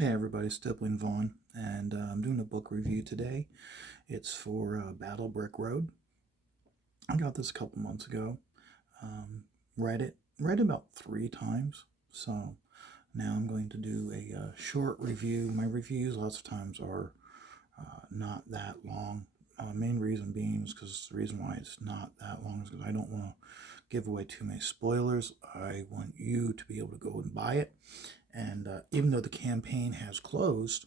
Hey everybody, Stippling Vaughn, and I'm doing a book review today. It's for Battle Brick Road. I got this a couple months ago. Read it about 3 times. So now I'm going to do a short review. My reviews lots of times are not that long. Main reason being is because the reason why it's not that long is because I don't want to give away too many spoilers. I want you to be able to go and buy it. And even though the campaign has closed,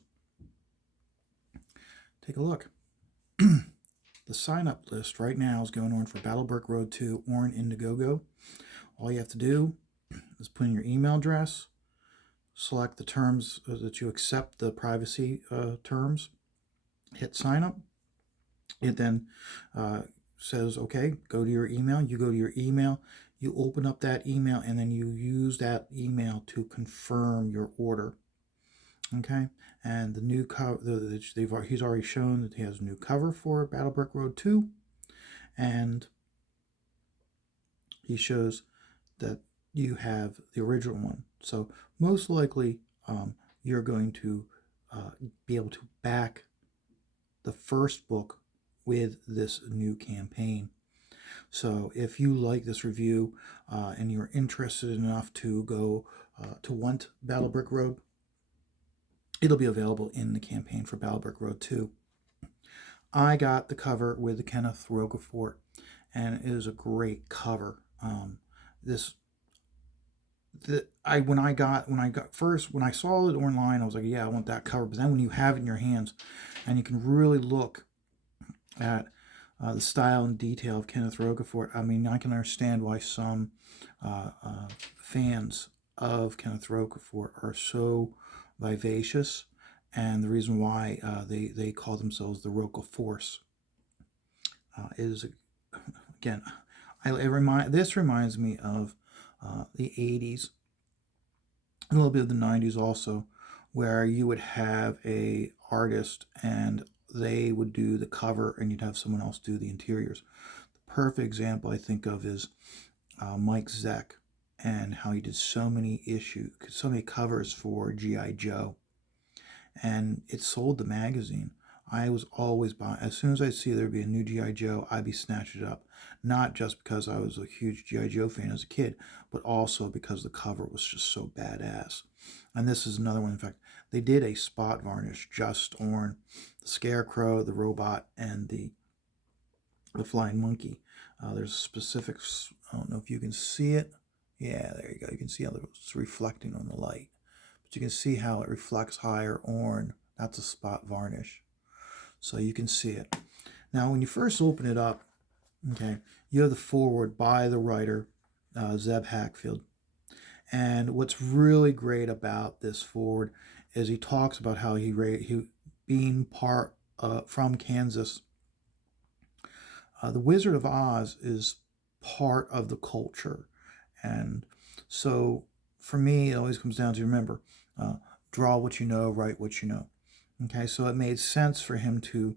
take a look. The sign up list right now is going on for Battlebrick Road 2 Orin Indiegogo. All you have to do is put in your email address, select the terms that you accept, the privacy terms, hit sign up. It then says, okay, go to your email. You go to your email, you open up that email, and then you use that email to confirm your order. Okay, and the new cover, he's already shown that he has a new cover for Battlebrick Road 2, and he shows that you have the original one. So most likely, you're going to be able to back the first book with this new campaign. So if you like this review and you're interested enough to go to want Battlebrick Road, it'll be available in the campaign for Battlebrick Road 2. I got the cover with the Kenneth Rocafort, and it is a great cover. This when I saw it online, I was like, yeah, I want that cover. But then when you have it in your hands, and you can really look at the style and detail of Kenneth Rocafort, I mean, I can understand why some fans of Kenneth Rocafort are so vivacious, and the reason why they call themselves the Rocaforce is, again, this reminds me of the 80s, a little bit of the 90s also, where you would have a artist and they would do the cover and you'd have someone else do the interiors. The perfect example I think of is Mike Zeck, and how he did so many covers for G.I. Joe, and it sold the magazine. I was always buying. As soon as I see there'd be a new G.I. Joe, I'd be snatching it up. Not just because I was a huge G.I. Joe fan as a kid, but also because the cover was just so badass. And this is another one. In fact, they did a spot varnish just on the Scarecrow, the robot, and the flying monkey. There's specifics. I don't know if you can see it. Yeah, there you go. You can see how it's reflecting on the light. But you can see how it reflects higher on. That's a spot varnish. So you can see it. Now, when you first open it up, okay, you have the foreword by the writer, Zeb Hackfield. And what's really great about this foreword is he talks about how he being part from Kansas. The Wizard of Oz is part of the culture. And so for me, it always comes down to, remember, draw what you know, write what you know. Okay, so it made sense for him to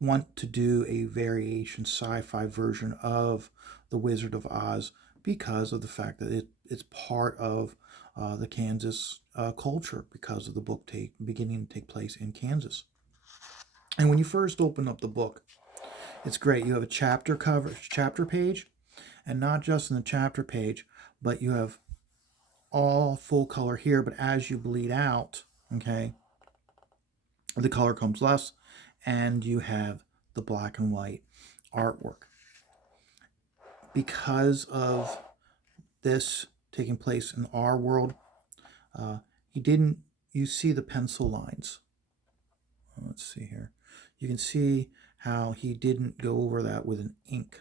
want to do a variation sci-fi version of The Wizard of Oz because of the fact that it's part of the Kansas culture, because of the book beginning to take place in Kansas. And when you first open up the book, it's great. You have a chapter page, and not just in the chapter page, but you have all full color here. But as you bleed out, okay, the color comes less, and you have the black and white artwork. Because of this taking place in our world, you see the pencil lines. Let's see here. You can see how he didn't go over that with an ink.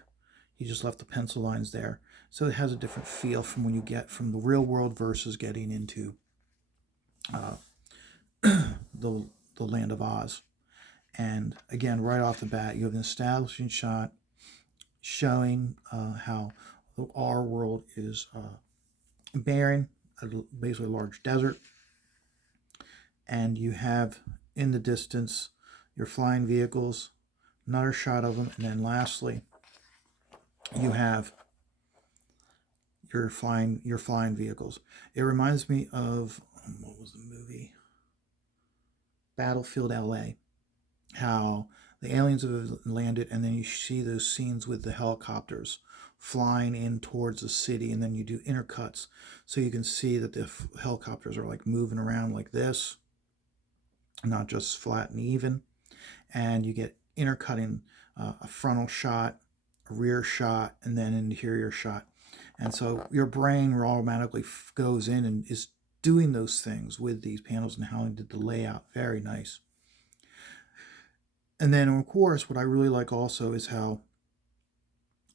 He just left the pencil lines there. So it has a different feel from when you get from the real world versus getting into the land of Oz. And again, right off the bat, you have an establishing shot showing how our world is barren, basically a large desert. And you have in the distance your flying vehicles, another shot of them, and then lastly, you have your flying vehicles. It reminds me of, what was the movie? Battlefield LA, how the aliens have landed, and then you see those scenes with the helicopters flying in towards the city, and then you do intercuts so you can see that the helicopters are like moving around like this, not just flat and even. And you get intercutting a frontal shot, a rear shot, and then an interior shot. And so your brain automatically goes in and is doing those things with these panels and how they did the layout. Very nice. And then, of course, what I really like also is how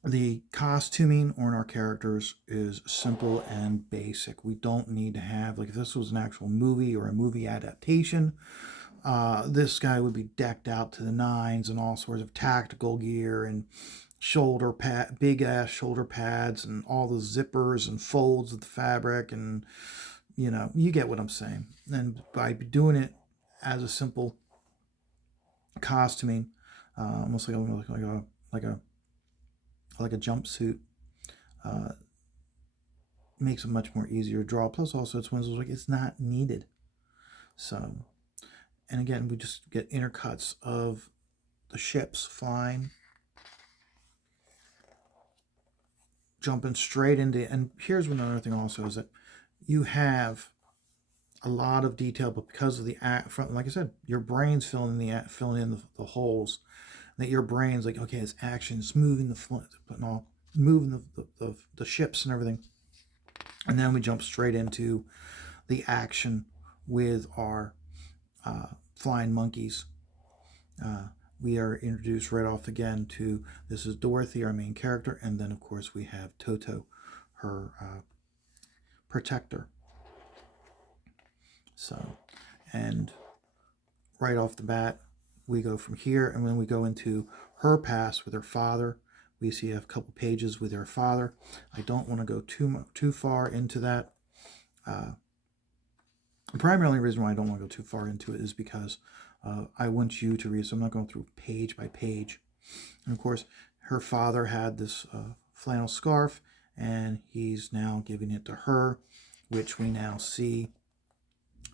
the costuming on our characters is simple and basic. We don't need to have, like, if this was an actual movie or a movie adaptation, this guy would be decked out to the nines and all sorts of tactical gear and shoulder pad, big ass shoulder pads, and all the zippers and folds of the fabric, and you get what I'm saying. And by doing it as a simple costuming, almost like a jumpsuit, makes it much more easier to draw. Plus, also it's one of those like it's not needed. So, and again, we just get intercuts of the ships flying, jumping straight into. And here's another thing also is that you have a lot of detail, but because of the front, like I said, your brain's filling in the holes. That your brain's like, okay, it's action, it's moving moving the ships and everything. And then we jump straight into the action with our flying monkeys. We are introduced right off again to, this is Dorothy, our main character, and then of course we have Toto, her protector. So, and right off the bat, we go from here, and when we go into her past with her father, we see a couple pages with her father. I don't want to go too far into that. The primary reason why I don't want to go too far into it is because I want you to read, so I'm not going through page by page. And of course, her father had this flannel scarf, and he's now giving it to her, which we now see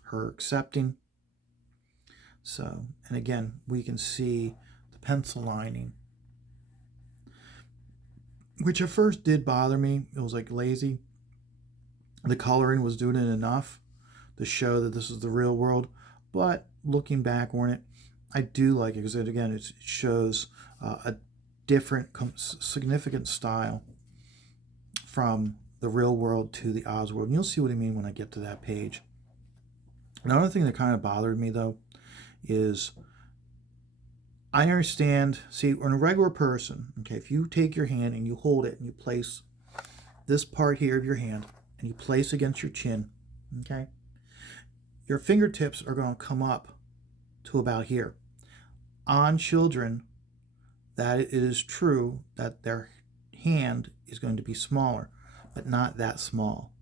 her accepting. So, and again, we can see the pencil lining, which at first did bother me. It was like lazy. The coloring was doing it enough to show that this is the real world. But looking back on it, I do like it because, again, it shows a different, significant style from the real world to the Oz world. And you'll see what I mean when I get to that page. Another thing that kind of bothered me, though, is I understand, see, on a regular person, okay, if you take your hand and you hold it and you place this part here of your hand and you place against your chin, okay, your fingertips are going to come up to about here. On children, that it is true that their hand is going to be smaller, but not that small.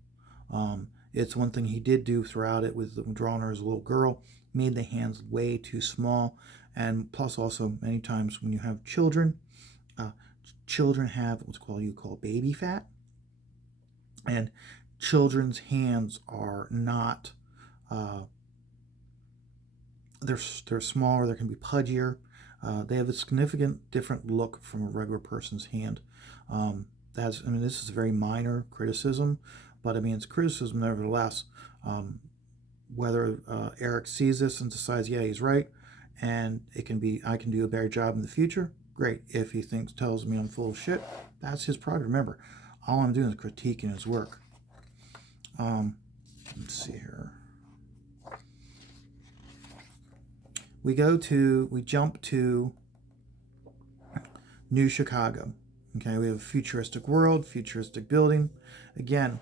It's one thing he did do throughout it with drawing her as a little girl, made the hands way too small. And plus also many times when you have children, children have what's called baby fat. And children's hands are not, they're smaller, they can be pudgier. They have a significant different look from a regular person's hand. This is a very minor criticism, but I mean, it's criticism nevertheless. Whether Eric sees this and decides, yeah, he's right, and I can do a better job in the future, great. If he tells me I'm full of shit, that's his prerogative. Remember, all I'm doing is critiquing his work. Let's see here. We jump to New Chicago. Okay, we have a futuristic world, futuristic building. Again,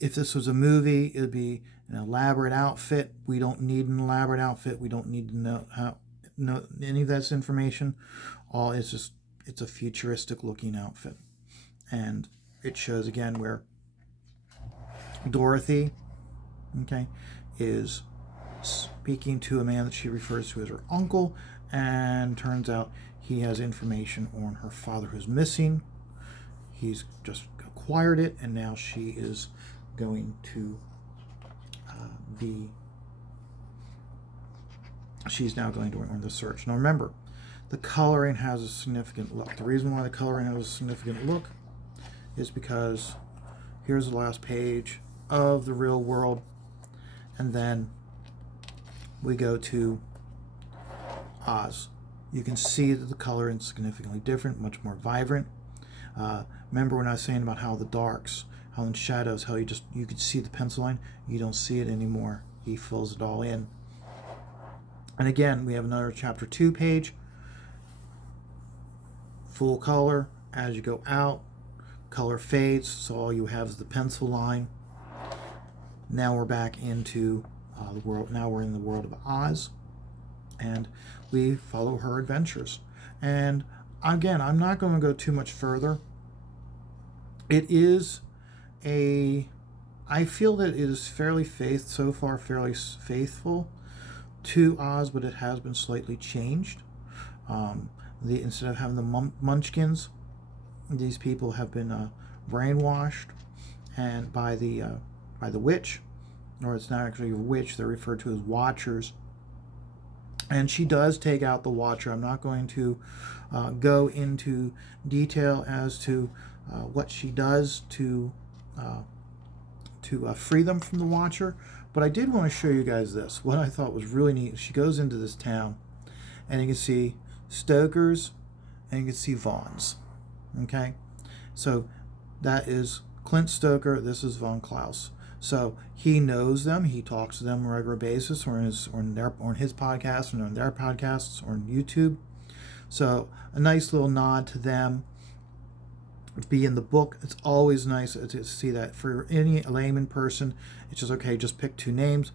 if this was a movie, it would be an elaborate outfit. We don't need an elaborate outfit. We don't need to know any of this information. It's a futuristic looking outfit. And it shows again where Dorothy, okay, is speaking to a man that she refers to as her uncle, and turns out he has information on her father who's missing. He's just acquired it, and now she is going to be she's now going to earn the search. Now remember, the coloring has a significant look. The reason why the coloring has a significant look is because here's the last page of the real world, and then we go to Oz. You can see that the coloring is significantly different, much more vibrant. Remember when I was saying about how the darks, how in shadows, how you could see the pencil line? You don't see it anymore. He fills it all in. And again, we have another chapter 2 page, full color. As you go out, color fades, so all you have is the pencil line. Now we're back into the world. Now we're in the world of Oz, and we follow her adventures. And again, I'm not going to go too much further. It is I feel that it is fairly fairly faithful to Oz, but it has been slightly changed. Instead of having the munchkins, these people have been brainwashed and by the witch, or it's not actually a witch, they're referred to as watchers. And she does take out the watcher. I'm not going to go into detail as to what she does to free them from the watcher, but I did want to show you guys this. What I thought was really neat. She goes into this town, and you can see Stokers, and you can see Vaughn's. Okay, so that is Clint Stoker. This is Von Klaus. So he knows them. He talks to them on a regular basis, or on his podcast, or on their podcasts, or on YouTube. So a nice little nod to them. Be in the book. It's always nice to see that. For any layman person, it's just okay, just pick 2 names.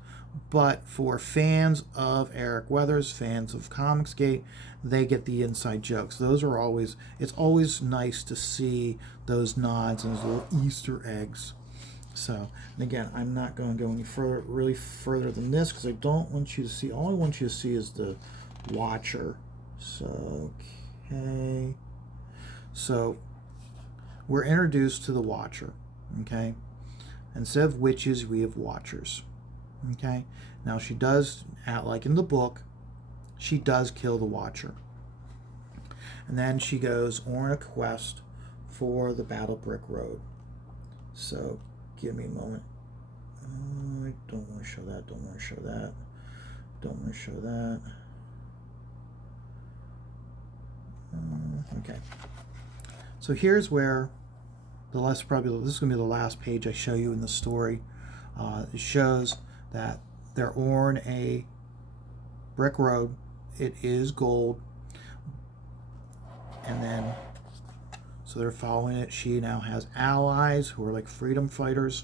But for fans of Eric Weathers, fans of Comicsgate, they get the inside jokes. It's always nice to see those nods and those little Easter eggs. So, and again, I'm not going to go any further than this, because I don't want you to see, all I want you to see is the watcher. So, okay. So, we're introduced to the watcher, okay? Instead of witches, we have watchers, okay? Now, she does, like in the book, she does kill the watcher. And then she goes on a quest for the Battle Brick Road. So, give me a moment. I don't want to show that, don't want to show that, don't want to show that. Okay. So here's where this is going to be the last page I show you in the story. It shows that they're on a brick road. It is gold. And then, so they're following it. She now has allies who are like freedom fighters.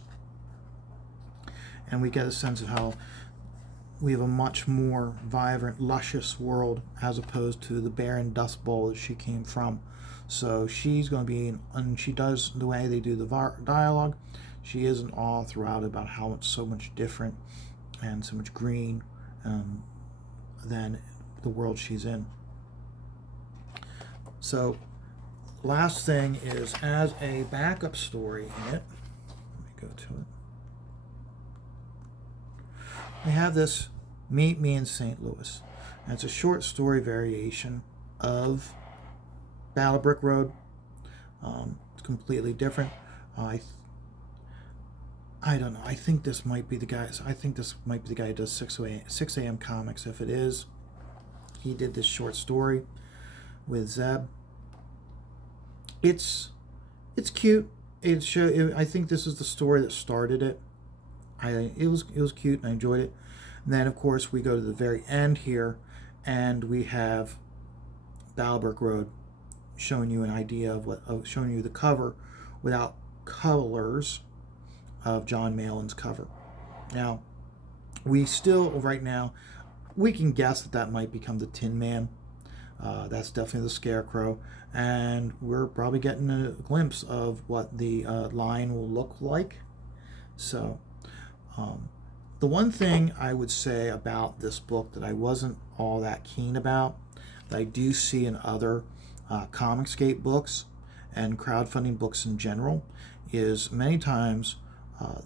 And we get a sense of how we have a much more vibrant, luscious world as opposed to the barren dust bowl that she came from. So she's going to be, and she does, the way they do the dialogue, she is in awe throughout about how it's so much different and so much green than the world she's in. So last thing is, as a backup story in it, let me go to it. We have this Meet Me in St. Louis. And it's a short story variation of Battle Brick Road. It's completely different. I don't know. I think this might be the guy. Who does 6 a.m. comics. If it is, he did this short story with Zeb. It's cute. I think this is the story that started it. It was cute, and I enjoyed it. And then, of course, we go to the very end here, and we have Battle Brick Road, showing you an idea of showing you the cover without colors of John Malin's cover. Now, we still, right now, we can guess that might become the Tin Man. That's definitely the Scarecrow. And we're probably getting a glimpse of what the line will look like. So, the one thing I would say about this book that I wasn't all that keen about, that I do see in other Comicsgate books and crowdfunding books in general, is many times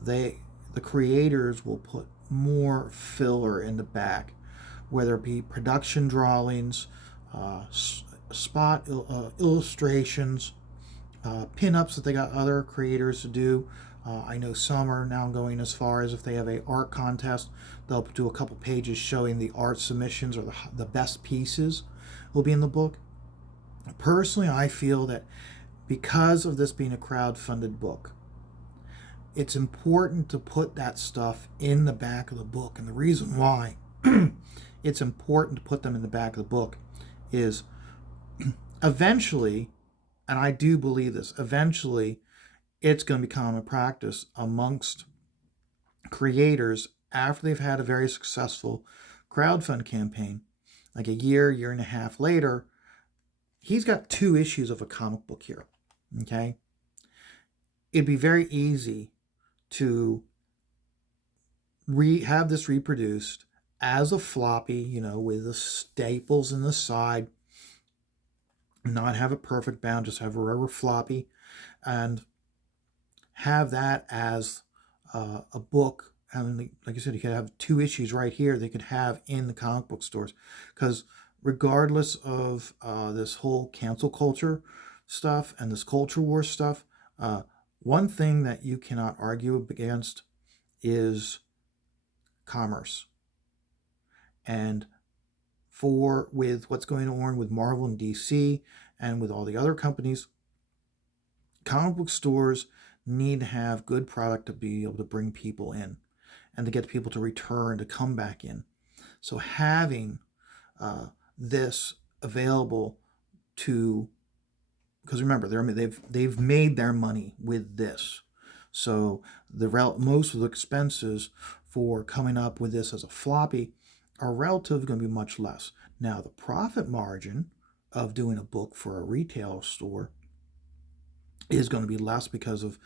the creators will put more filler in the back, whether it be production drawings, spot illustrations, pin-ups that they got other creators to do. I know some are now going as far as if they have a art contest, they'll do a couple pages showing the art submissions or the best pieces will be in the book. Personally, I feel that because of this being a crowd-funded book, it's important to put that stuff in the back of the book. And the reason why it's important to put them in the back of the book is eventually, and I do believe this, eventually it's going to become a practice amongst creators after they've had a very successful crowdfund campaign, like a year and a half later. He's got 2 issues of a comic book here. Okay. It'd be very easy to have this reproduced as a floppy, with the staples in the side, not have it perfect bound, just have a rubber floppy, and have that as a book. And like I said, you could have 2 issues right here they could have in the comic book stores, because regardless of this whole cancel culture stuff and this culture war stuff, one thing that you cannot argue against is commerce. And with what's going on with Marvel and DC and with all the other companies, comic book stores need to have good product to be able to bring people in and to get people to return, to come back in. So having this available because remember, they've made their money with this. So most of the expenses for coming up with this as a floppy are relatively going to be much less. Now, the profit margin of doing a book for a retail store is going to be less because of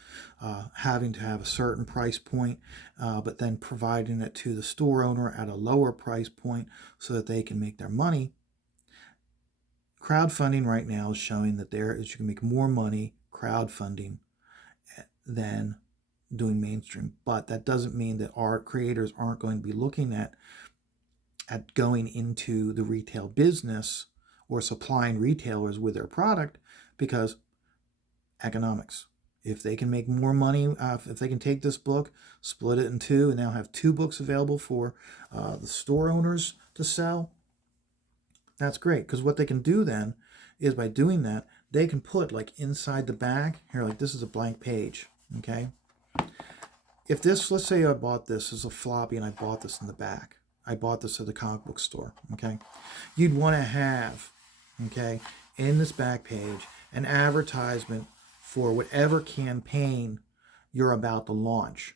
having to have a certain price point, but then providing it to the store owner at a lower price point so that they can make their money. Crowdfunding right now is showing that you can make more money crowdfunding than doing mainstream. But that doesn't mean that our creators aren't going to be looking at going into the retail business or supplying retailers with their product, because economics. If they can make more money, if they can take this book, split it in 2, and now have 2 books available for the store owners to sell, that's great. Because what they can do then is, by doing that, they can put like inside the back here, like this is a blank page. Okay. If this, let's say I bought this as a floppy and I bought this in the back, I bought this at the comic book store. Okay. You'd want to have, okay, in this back page, an advertisement for whatever campaign you're about to launch.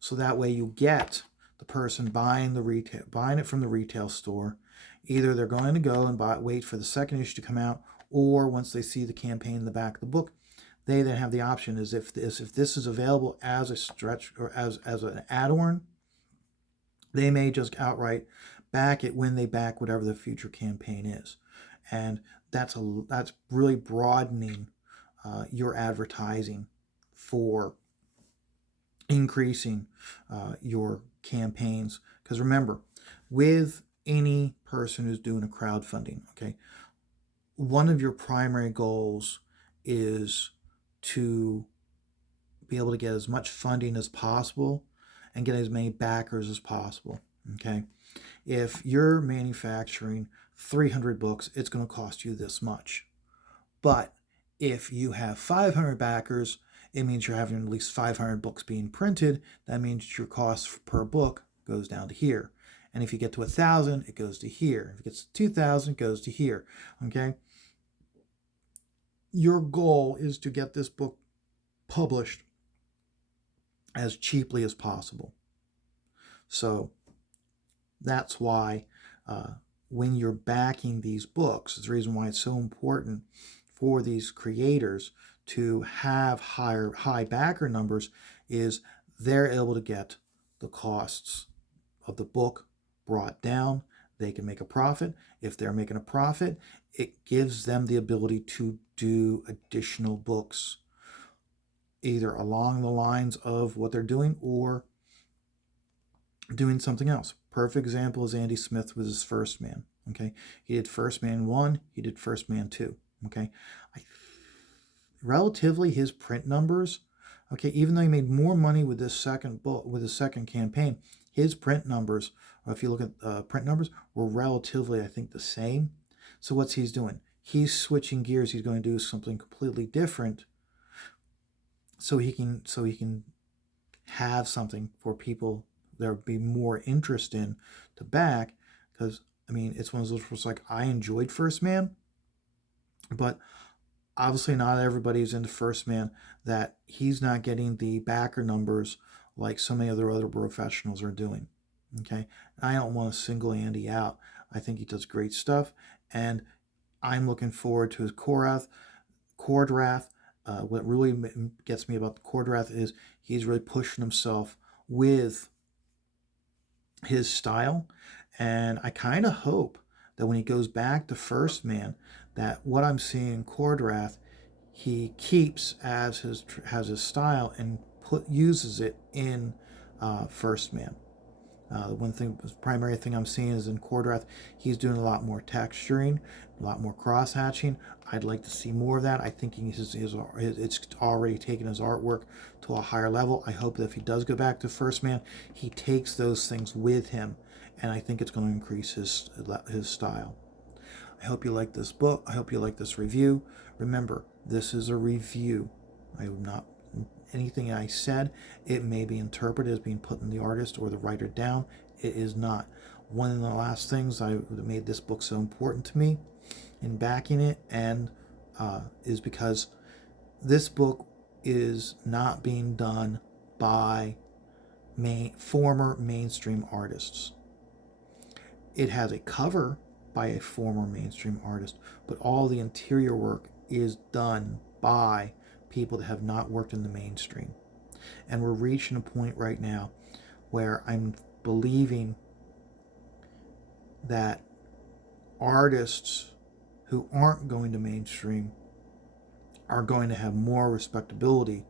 So that way you get the person buying it from the retail store. Either they're going to go and wait for the second issue to come out, or once they see the campaign in the back of the book, they then have the option is if this is available as a stretch or as an add-on, they may just outright back it when they back whatever the future campaign is. And that's really broadening your advertising for increasing your campaigns. Because remember, with any person who's doing a crowdfunding, okay, one of your primary goals is to be able to get as much funding as possible and get as many backers as possible. Okay, if you're manufacturing 300 books, it's going to cost you this much. But if you have 500 backers, it means you're having at least 500 books being printed. That means your cost per book goes down to here. And if you get to 1,000, it goes to here. If it gets to 2,000, it goes to here. Okay? Your goal is to get this book published as cheaply as possible. So that's why when you're backing these books, it's the reason why it's so important for these creators to have high backer numbers, is they're able to get the costs of the book brought down. They can make a profit. If they're making a profit, it gives them the ability to do additional books, either along the lines of what they're doing or doing something else. Perfect example is Andy Smith with his First Man. Okay, he did First Man 1, he did First Man 2. Okay, I, relatively his print numbers, okay, even though he made more money with this second book, with his second campaign, his print numbers, or if you look at print numbers, were relatively, I think, the same. So what's he's doing? He's switching gears. He's going to do something completely different, so he can have something for people there would be more interest in to back. Because I mean, it's one of those where like I enjoyed First Man, but obviously not everybody's into First Man. That he's not getting the backer numbers like so many other professionals are doing. Okay, I don't want to single Andy out. I think he does great stuff, and I'm looking forward to his Cordrath. What really gets me about the Cordrath is he's really pushing himself with his style, and I kind of hope that when he goes back to First Man, that what I'm seeing in Cordrath, he keeps as his style and uses it in First Man. The one thing, the primary thing I'm seeing is in Cordrath, he's doing a lot more texturing, a lot more cross hatching. I'd like to see more of that. I think it's already taken his artwork to a higher level. I hope that if he does go back to First Man, he takes those things with him, and I think it's going to increase his style. I hope you like this book. I hope you like this review. Remember, this is a review. I am not anything I said. It may be interpreted as being put in the artist or the writer down. It is not. One of the last things that made this book so important to me in backing it and is because this book is not being done by former mainstream artists. It has a cover by a former mainstream artist, but all the interior work is done by people that have not worked in the mainstream. And we're reaching a point right now where I'm believing that artists who aren't going to mainstream are going to have more respectability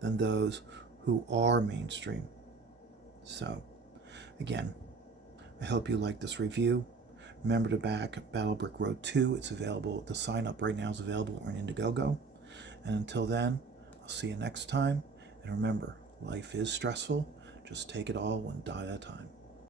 than those who are mainstream. So, again, I hope you like this review. Remember to back Battle Brick Road 2. It's available. The sign up right now is available on Indiegogo. And until then, I'll see you next time. And remember, life is stressful. Just take it all one die at a time.